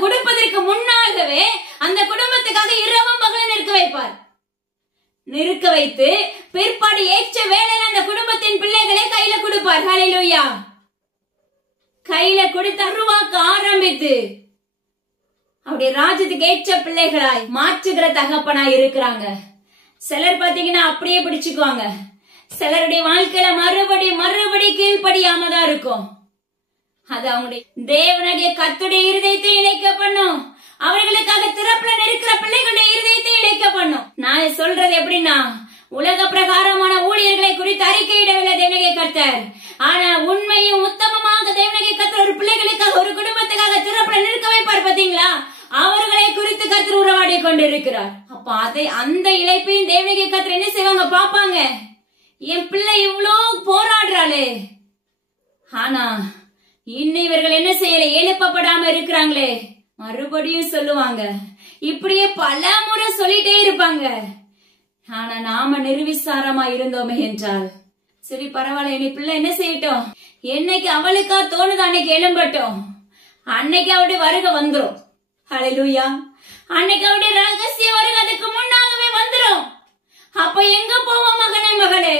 கொடுப்பதற்கு முன்னாகவே அந்த குடும்பத்துக்காக இரவும் பகலும் நிற்க வைப்பார். நிற்க வைத்து பிற்பாடு ஏற்ற வேளையில் அந்த குடும்பத்தின் பிள்ளைகளை கையில கொடுப்பார். ஹல்லேலூயா. கையில கொடுத்து அருவாக்க ஆரம்பித்து அவருடைய ராஜ்யத்துக்கு ஏற்ற பிள்ளைகளாய் மாற்றுகிற தகப்பனாய் இருக்கிறாங்க. சிலர் பாத்தீங்கன்னா அப்படியே பிடிச்சுக்குவாங்க. சிலருடைய வாழ்க்கையில மறுபடி கீழ்ப்படியாம தான் இருக்கும். அது அவங்களுடைய தேவனுடைய கர்த்தருடைய இருதயத்தை இழைக்க பண்ணும். அவர்களுக்காக திறப்புல நிற்கிற பிள்ளைகளுடைய இருதயத்தை இழைக்க பண்ணும். நான் சொல்றது எப்படின்னா, உலக பிரகாரமான ஊழியர்களை குறித்து அறிக்கையிடவில்லை தேவனுடைய கர்த்தர். ஆனா உண்மையும் உத்தமமாக தேவனுடைய கர்த்தர் ஒரு பிள்ளைகளுக்காக ஒரு குடும்பத்துக்காக திறப்புல நிற்க வைப்பார் பாத்தீங்களா? அவர்களை குறித்து கர்த்தர் உறவாடி கொண்டிருக்கிறார். அப்ப அந்த இழைப்பையும் தேவனுடைய கர்த்தர் என்ன செய்வாங்க? பாப்பாங்க, என் பிள்ளை இவ்வளவு போராடுறாளே, ஆனா இன்னும் இவர்கள் என்ன செய்யல, எழுப்பப்படாம இருக்கிறாங்களே, மறுபடியும் சொல்லுவாங்க. இப்படியே பல முறை சொல்லிட்டே இருப்பாங்க. ஆனா நாம நிர்விசாரமா இருந்தோமே என்றால் சரி பரவாயில்ல, இனி பிள்ளை என்ன செய்யட்டும், என்னைக்கு அவளுக்கா தோணுது அன்னைக்கு எழும்பட்டும், அன்னைக்கு அவருடைய வருகை வந்துரும். ஹல்லேலூயா. அன்னைக்கு அவருடைய ரகசிய வருகை அதுக்கு முன்னாகவே வந்துரும். அப்ப எங்க போவோம் மகனே மகளே?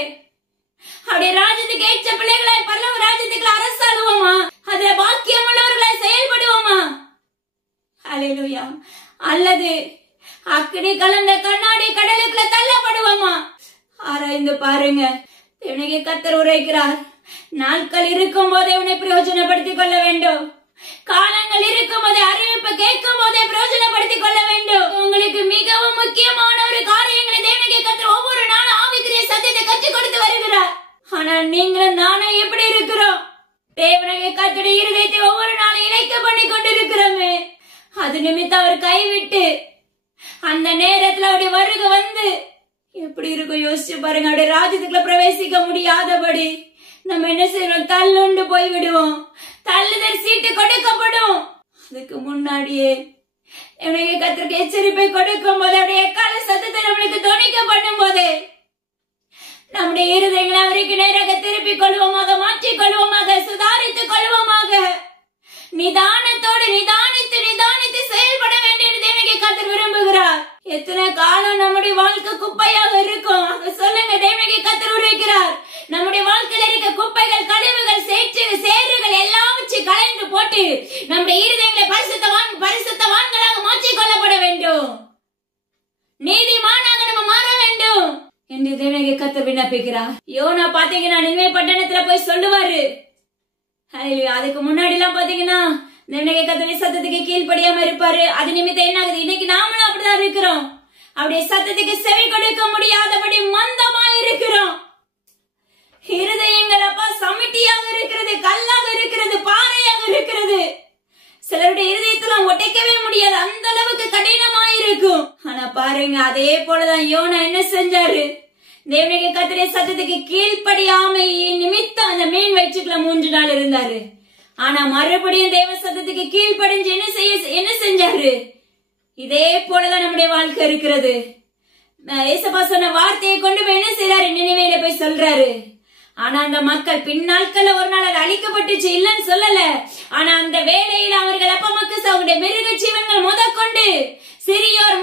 அவருடைய ராஜ்யத்துக்கு ஏற்ற பிள்ளைகளாய் பரலோக ராஜ்யத்துக்கு அரசாளுவோமா? அதுல பாக்கியம் உள்ளவர்களாய் செயல்படுவோமா? ஹல்லேலூயா. அல்லது அக்கினி கலந்த கண்ணாடி கடலுக்குள்ள தள்ளப்படுவோமா? ஆராய்ந்து பாருங்க. தேவனுடைய கர்த்தர் உரைக்கிறார், நாட்கள் இருக்கும் போதே உன்னை பிரயோஜனப்படுத்திக் கொள்ள வேண்டும். காலங்கள் இருக்கும் போதே, அறிவிப்பு கேட்கும் போதே பிரயோஜனப்படுத்திக் கொள்ள வேண்டும். உங்களுக்கு மிகவும் முக்கியமான ஒரு காரியங்களை தேவனுடைய கர்த்தர் ஒவ்வொரு நாளும் ஆவிக்குரிய சத்தியத்தை கற்றுக் கொடுத்து வருகிறார். ஆனா நீங்களும் நானும் எப்படி இருக்கிறோம்? தேவனுடைய கர்த்தருடைய இருதயத்தை ஒவ்வொரு நாளும் இணைக்க பண்ணி கொண்டிருக்கிறோமே. அது நிமித்தம் அவர் கைவிட்டு அந்த நேரத்துல அவருடைய வருகை வந்து எப்படி இருக்கும் யோசிச்சு பாருங்க. அவருடைய ராஜ்யத்துக்குள்ள பிரவேசிக்க முடியாதபடி நம்ம என்ன செய்யறோம்? தள்ளுண்டு போய் விடுவோம். தள்ளுதல் சீட்டு கொடுக்கப்படும். அதுக்கு முன்னாடியே தேவனுடைய கர்த்தருக்கு எச்சரிப்பை கொடுக்கும் போது, அவருடைய எக்கால சத்தத்தை நம்மளுக்கு தொனிக்க பண்ணும் போது, நம்முடைய இருதயங்களை அவருக்கு நேராக திருப்பிக் கொள்வோமாக, மாற்றிக் கொள்வோமாக, சுதாரித்துக் கொள்வோமாக. நிதானத்தோடு நிதானித்து நிதானித்து செயல்பட வேண்டும் என்று தேவனுடைய கர்த்தர் விரும்புகிறார். எத்தனை காலம் நம்முடைய வாழ்க்கை குப்பையாக இருக்கும்? சொல்லுங்க, தேவனுடைய கர்த்தர் உரைக்கிறார். நம்முடைய வாழ்க்கையில் இருக்க குப்பைகள், கழிவுகள், சேறுகள் எல்லாவற்றையும் கலைந்து போட்டு நம்முடைய இருதயங்களை பரிசுத்தவான்களாக மாற்றிக் கொள்ளப்பட வேண்டும். நீதிமானாக நம்ம மாற வேண்டும் என்று தேவனுடைய கர்த்தர் விண்ணப்பிக்கிறார். யோனா பாத்தீங்கன்னா நினைவே பட்டணத்துல போய் சொல்லுவாரு. அதுக்கு முன்னாடி எல்லாம் பாத்தீங்கன்னா தேவனுடைய கர்த்தருடைய சத்தத்துக்கு கீழ்ப்படியாம இருப்பாரு. அது நிமித்தம் என்ன ஆகுது? இன்னைக்கு நாமளும் அப்படிதான் இருக்கிறோம். அப்படியே சத்தத்துக்கு செவி கொடுக்க முடியாதபடி மந்தமா இருக்கிறோம். இருதயங்கள் அப்பா சமிட்டியாக இருக்கிறது, கல்லாக இருக்கிறது, பாறையாக இருக்கிறது. சிலருடைய இருதயத்துல ஒட்டைக்கவே முடியாது, அந்த அளவுக்கு கடினமா இருக்கும். ஆனா பாருங்க, அதே போலதான் யோனா என்ன செஞ்சாரு? தேவனுடைய கர்த்தருடைய சத்தத்துக்கு கீழ்ப்படியாம நிமித்தம் அந்த மீன் வயிற்றுக்குள்ள 3 நாள் இருந்தாரு. ஆனா மறுபடியும் தேவ சத்தத்துக்கு கீழ்ப்படிஞ்சு என்ன செஞ்சாரு? இதே போலதான் நம்முடைய வாழ்க்கை இருக்கிறது. ஏசப்பா சொன்ன வார்த்தையை கொண்டு போய் என்ன செய்யறாரு? நினைவேல போய் சொல்றாரு. ஆனா அந்த மக்கள் பின்னாட்கள்ல ஒரு நாள் அது அழிக்கப்பட்டுச்சு, இல்லன்னு சொல்லல. ஆனா அந்த வேலையில அவர்கள் அப்பா மக்கள் அவருடைய மிருக ஜீவன்கள் முதற்கொண்டு சிறியோர்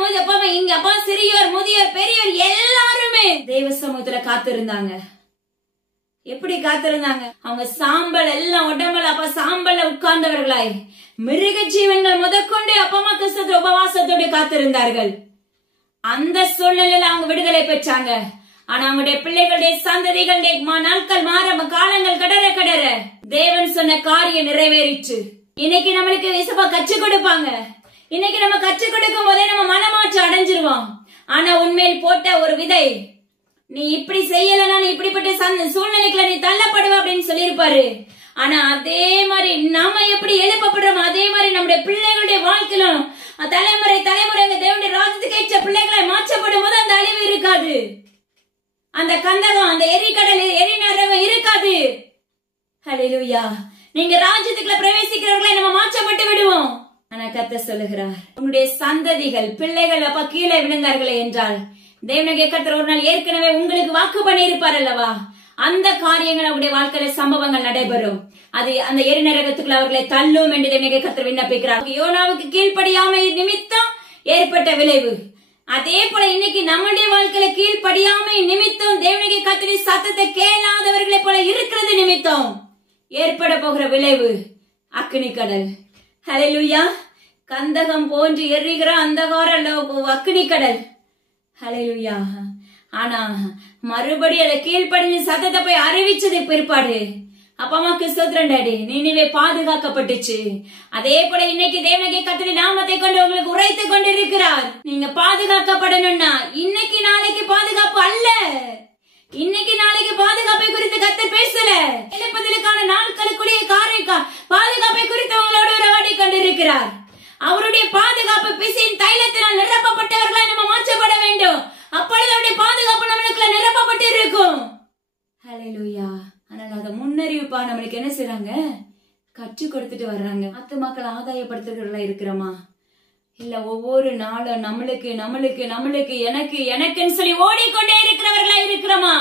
சிறியோர், முதியோர், பெரியோர் எல்லாருமே தேவ சமூகத்துல காத்திருந்தாங்க. எப்படி காத்திருந்தாங்க? அவங்க சாம்பல் எல்லாம் உடம்புல சாம்பல்ல உட்கார்ந்தவர்களாய் மிருக ஜீவன்கள் முதற்கொண்டு அப்பா மக்கள் உபவாசத்தோடு காத்திருந்தார்கள். அந்த சூழ்நிலையில அவங்க விடுதலை பெற்றாங்க. ஆனா அவங்களுடைய பிள்ளைகளுடைய சந்ததிகளுடைய நாட்கள் மாற, காலங்கள் கடற தேவன் சொன்ன காரியம் நிறைவேறிச்சு. இன்னைக்கு நம்மளுக்கு இயேசுவா கற்றுக் கொடுப்பாங்க. இன்னைக்கு நம்ம கற்றுக் கொடுக்கும் போதே நம்ம மனமாற்றம் அடைஞ்சிருவோம். ஆனா உண்மையில் போட்ட ஒரு விதை, நீ இப்படி செய்யலன்னா நீ இப்படிப்பட்ட சூழ்நிலைக்குள்ள நீ தள்ளப்படுவ அப்படின்னு சொல்லியிருப்பாரு. ஆனா அதே மாதிரி நாம எப்படி எழுப்பப்படுறோமோ அதே மாதிரி நம்முடைய பிள்ளைகளுடைய வாழ்க்கையிலும் தலைமுறை தேவனுடைய ராஜ்யத்துக்கு ஏற்ற பிள்ளைகளை மாற்றப்படும் போது அந்த அழிவு இருக்காது, அந்த கந்தகம், அந்த எரிக்கடல், எரிநரகம் இருக்காது. ஹல்லேலூயா. நீங்க ராஜ்யத்துக்குள்ள பிரவேசிக்கிறவர்களை நம்ம மாற்றப்பட்டு விடுவோம். ஆனா கர்த்தர் சொல்லுகிறார், உங்களுடைய சந்ததிகள் பிள்ளைகள் அப்பா கீழே விழுந்தார்களே என்றால் தேவனுடைய கர்த்தர் ஒரு நாள் ஏற்கனவே உங்களுக்கு வாக்கு பண்ணி இருப்பார் அல்லவா? அந்த காரியங்கள் அவருடைய வாழ்க்கையில சம்பவங்கள் நடைபெறும். அது அந்த எரிநரகத்துக்குள்ள அவர்களை தள்ளும் என்று தேவனுடைய கர்த்தர் விண்ணப்பிக்கிறார். யோனாவுக்கு கீழ்ப்படியாமை நிமித்தம் ஏற்பட்ட விளைவு, அதே போல இன்னைக்கு நம்முடைய வாழ்க்கையில கீழ்ப்படியாமை நிமித்தம் தேவனுடைய கர்த்தருடைய சத்தத்தை கேளாதவர்களை போல இருக்கிறது நிமித்தம் ஏற்பட போகிற விளைவு அக்கினி கடல். ஹல்லேலூயா. கந்தகம் போன்று எரிகிற அந்தகார அக்கினி கடல். ஹல்லேலூயா. ஆனா மறுபடியும் அதை கீழ்ப்படிஞ்சு சத்தத்தை போய் அறிவிச்சது பிற்பாடு அப்பா அம்மாக்கு ஸ்தோத்திரம் டாடி, நினைவே பாதுகாக்கப்பட்டுச்சு. அதே போல இன்னைக்கு தேவனுடைய கர்த்தருடைய நாமத்தை கொண்டு உங்களுக்கு உரைத்து கொண்டு இருக்கிறார். நீங்க பாதுகாக்கப்படணும்னா இன்னைக்கு நாளைக்கு பாதுகாப்பு அல்ல. இன்னைக்கு நாளைக்கு பாதுகாப்பை குறித்து கர்த்தர் பேசல. எழுப்புதலுக்கான நாட்களுக்குரிய பாதுகாப்பை குறித்து உங்களோட உறவாடி கொண்டிருக்கிறார். அவருடைய பாதுகாப்பு பிசின் தைலத்தினால் நிரப்பப்பட்டவர்களாய் நம்ம மாற்றப்பட வேண்டும். அப்பொழுது அவருடைய பாதுகாப்பு நம்மளுக்குள்ள நிரப்பப்பட்டு இருக்கும். ஹல்லேலூயா. ஆனால் அதை முன்னறிவிப்பா நம்மளுக்கு என்ன செய்றாங்க? கற்றுக் கொடுத்துட்டு வர்றாங்க. மக்கள் ஆதாயப்படுத்துகிறவர்களா இருக்கிறோமா? இல்ல ஒவ்வொரு நாளும் நம்மளுக்கு நம்மளுக்கு நம்மளுக்கு எனக்கு எனக்குன்னு சொல்லி ஓடிக்கொண்டே இருக்கிறவர்களா இருக்கிறோமா?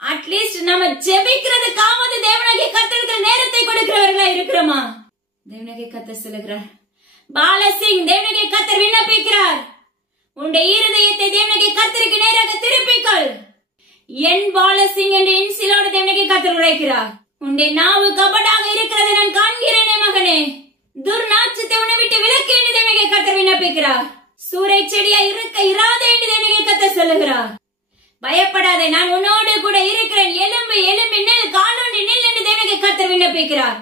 அட்லீஸ்ட் நம்ம ஜெபிக்கிறதுக்காவது தேவனாகிய கர்த்தருக்கு நேரத்தை கொடுக்கிறவர்களா இருக்கிறோமா? தேவனாகிய கர்த்தர் சொல்லுகிறார், பாலசிங் தேவனாகிய கர்த்தர் விண்ணப்பிக்கிறார், உன்னுடைய இருதயத்தை தேவனாகிய கர்த்தருக்கு நேராக திருப்பிக்கொள். என் பாலசிங் என்று இன்சிலோடு தேவனாகிய கர்த்தர் உரைக்கிறார். உன்னுடைய நாவு கபடாக இருக்கிறதை நான் காண்கிறேனே மகனே, துர்நாற்றத்தை உன்னை விட்டு விலக்கு என்று தேவனாகிய கர்த்தர் விண்ணப்பிக்கிறார். சூறை செடியா இருக்க இராதே என்று தேவனாகிய கர்த்தர் சொல்லுகிறார். பயப்படாதே, நான் உன்னோடு கூட இருக்கிறேன். எலும்பு எலும்பு நில், காலோண்டி நில் என்று தேவனாகிய கர்த்தர் விண்ணப்பிக்கிறார்.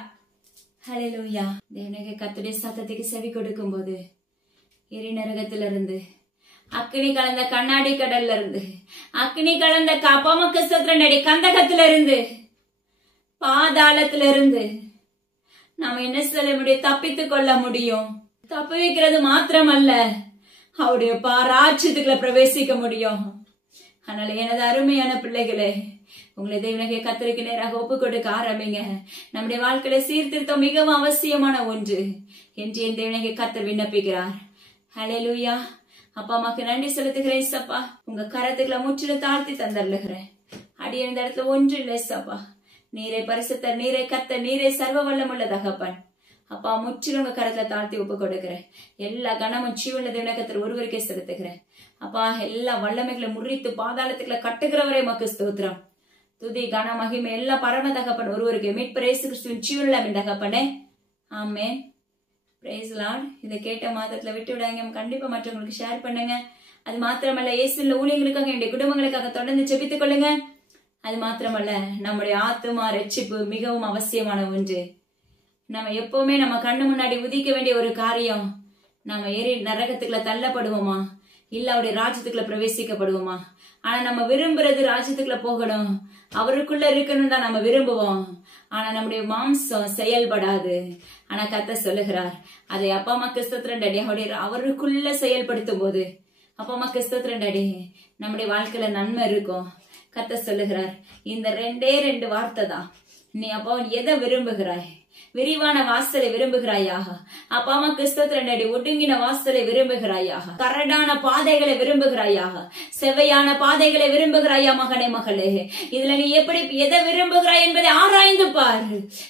ஹல்லேலூயா. தேவனாகிய கர்த்தருடைய சத்தத்துக்கு செவி கொடுக்கும் போது எரிநரகத்திலிருந்து, அக்னி கலந்த கண்ணாடி கடல்ல இருந்து, அக்னி கலந்த காப்பாமக்கு சத்திரனடி கந்தகத்திலிருந்து, பாதாளத்திலிருந்து நாம என்ன சொல்ல முடியும்? தப்பித்துக் கொள்ள முடியும். தப்பி வைக்கிறது மாத்திரமல்ல, அவருடைய பாராட்சியத்துக்குள்ள பிரவேசிக்க முடியும். அதனால எனது அருமையான பிள்ளைகளே, உங்களை தேவனே கர்த்தருக்கு நேராக ஒப்பு கொடுக்க ஆரம்பிங்க. நம்முடைய வாழ்க்கையில சீர்திருத்தம் மிகவும் அவசியமான ஒன்று என்று என் தேவனே கர்த்தர் விண்ணப்பிக்கிறார். ஹல்லேலூயா. அப்பா அம்மாக்கு நன்றி செலுத்துகிறேன் சப்பா. உங்க கரத்துக்களை முற்றிலும் தாழ்த்தி தந்தருகிறேன். அடி இந்த இடத்துல ஒன்று இல்லை சப்பா. நீரே பரிசுத்தர், நீரே கர்த்தர், நீரே சர்வ வல்லமுள்ள தகப்பன். அப்பா முற்றிலும் உங்க கரத்துல தாழ்த்தி ஒப்பு கொடுக்கிறேன். எல்லா கனமும் ஜீவனுள்ள தேவனே கர்த்தர் ஒருவருக்கே செலுத்துகிறேன். அப்பா எல்லா வல்லமைகளை முறித்து பாதாளத்துக்குள்ள கட்டுகிறவரே மக்கு ஸ்தோத்திரம். துதி கன மகிமை எல்லா பரம தகப்பன் ஒருவருக்கு மீட்பர் இயேசு கிறிஸ்துவின் ஜீவனுள்ள தகப்பனே. ஆமென். Praise Lord. இதை கேட்ட மாதத்துல விட்டு விடாங்க. கண்டிப்பா மற்றவங்களுக்கு ஷேர் பண்ணுங்க. அது மாத்திரமல்ல, இயேசுவின் ஊழியர்களுக்காக, என்னுடைய குடும்பங்களுக்காக தொடர்ந்து ஜெபித்துக் கொள்ளுங்க. அது மாத்திரமல்ல, நம்முடைய ஆத்துமா ரட்சிப்பு மிகவும் அவசியமான ஒன்று. நம்ம எப்பவுமே நம்ம கண்ணு முன்னாடி உதிக்க வேண்டிய ஒரு காரியம், நம்ம ஏறி நரகத்துக்குள்ள தள்ளப்படுவோமா இல்ல அவருடைய ராஜ்யத்துக்குள்ள பிரவேசிக்கப்படுவோமா? ஆனா நம்ம விரும்புறது ராஜ்யத்துக்குள்ள போகணும், அவருக்குள்ள இருக்கணும் தான் நம்ம விரும்புவோம். ஆனா நம்முடைய மாம்சம் செயல்படாது. ஆனா கர்த்தர் சொல்லுகிறார், அதை அப்பா அம்மா கிறிஸ்தத்திரன் டாடி அவருக்குள்ள செயல்படுத்தும் போது அப்பா அம்மா கிறிஸ்தத்திரன் டாடி நம்முடைய வாழ்க்கையில நன்மை இருக்கும். கர்த்தர் சொல்லுகிறார், இந்த 2 வார்த்தை தான். நீ அப்பா எதை விரும்புகிறாய்? விரிவான வாசலை விரும்புகிறாயாக? அப்பா அம்மா கிறிஸ்தத்திரண்டி ஒடுங்கின வாசலை விரும்புகிறாயாக? கரடான பாதைகளை விரும்புகிறாயாக? செவ்வையான பாதைகளை விரும்புகிறாயா? மகனே மகளே, இதுல நீ எப்படி எதை விரும்புகிறாய் என்பதை ஆராய்ந்து பார்.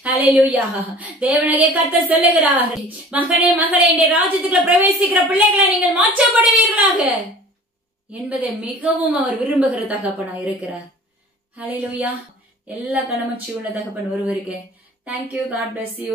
ஹல்லேலூயா. தேவனே கர்த்தர் சொல்லுகிறார், மகனே மகளே, இந்த ராஜ்யத்துக்குள்ள பிரவேசிக்கிற பிள்ளைகளை நீங்கள் மாற்றப்படுவீர்களாக என்பதை மிகவும் அவர் விரும்புகிற தகப்பனா இருக்கிறார். ஹல்லேலூயா. எல்லா கனமச்சி உள்ள தகப்பன் ஒருவருக்கு. Thank you. God bless you.